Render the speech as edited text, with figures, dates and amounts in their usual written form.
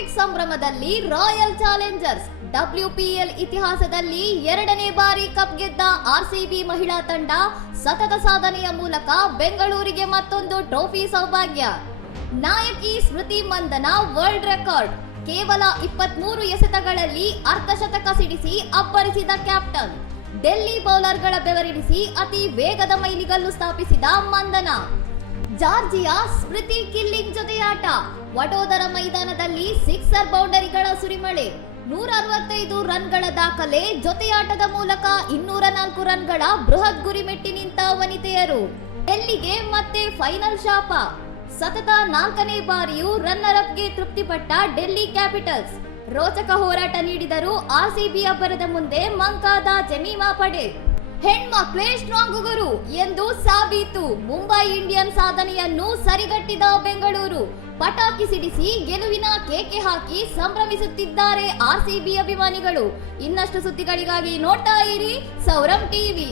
Hat trick ಸಂಭ್ರಮದಲ್ಲಿ royal Challengers. WPL ಇತಿಹಾಸದಲ್ಲಿ 2ನೇ ಬಾರಿ ಕಪ್ ಗೆದ್ದ RCB ಮಹಿಳಾ ತಂಡ ಸತತ ಸಾಧನೆಯ ಮೂಲಕ ಬೆಂಗಳೂರಿಗೆ ಮತ್ತೊಂದು ಟ್ರೋಫಿ ಸೌಭಾಗ್ಯ. ನಾಯಕಿ ಸ್ಮೃತಿ ಮಂದನ ವರ್ಲ್ಡ್ ರೆಕಾರ್ಡ್. ಕೇವಲ 23 ಎಸೆತಗಳಲ್ಲಿ ಅರ್ಧಶತಕ ಸಿಡಿಸಿ ಅಬ್ಬರಿಸಿದ ಕ್ಯಾಪ್ಟನ್. ಡೆಲ್ಲಿ ಬೌಲರ್ಗಳ ಬೆವರಿಡಿಸಿ ಅತಿ ವೇಗದ ಮೈಲಿಗಲ್ಲು ಸ್ಥಾಪಿಸಿದ ಮಂದನ. ಜಾರ್ಜಿಯಾ ಸ್ಮೃತಿ ಕಿಲ್ಲಿಂಗ್ ಜೊತೆಯಾಟ. ವಡೋದರ ಮೈದಾನದಲ್ಲಿ ಸಿಕ್ಸರ್ ಬೌಂಡರಿಗಳ ಸುರಿಮಳೆ. 165 ರನ್ಗಳ ದಾಖಲೆ. ಜೊತೆಯಾಟದ ಮೂಲಕ 204 ರನ್ಗಳ ಬೃಹತ್ ಗುರಿ ಮೆಟ್ಟಿ ನಿಂತ ವನಿತೆಯರು. ಡೆಲ್ಲಿಗೆ ಮತ್ತೆ ಫೈನಲ್ ಶಾಪ. ಸತತ 4ನೇ ಬಾರಿಯೂ ರನ್ನರ್ ಅಪ್ಗೆ ತೃಪ್ತಿಪಟ್ಟ ಡೆಲ್ಲಿ ಕ್ಯಾಪಿಟಲ್ಸ್. ರೋಚಕ ಹೋರಾಟ ನೀಡಿದರೂ RCB ಅಬ್ಬರದ ಮುಂದೆ ಮಂಕಾದ ಜಮೀಮಾ ಪಟೇಲ್. ಹೆಣ್ಮಕ್ಳೇ ಸ್ಟ್ರಾಂಗ್ ಗುರು ಎಂದು ಸಾಬೀತು. ಮುಂಬೈ ಇಂಡಿಯನ್ಸ್ ಸಾಧನೆಯನ್ನು ಸರಿಗಟ್ಟಿದ ಬೆಂಗಳೂರು. ಪಟಾಕಿ ಸಿಡಿಸಿ ಗೆಲುವಿನ ಕೇಕೆ ಹಾಕಿ ಸಂಭ್ರಮಿಸುತ್ತಿದ್ದಾರೆ RCB ಅಭಿಮಾನಿಗಳು. ಇನ್ನಷ್ಟು ಸುದ್ದಿಗಳಿಗಾಗಿ ನೋಡ್ತಾ ಇರಿ ಸೌರಂ ಟಿವಿ.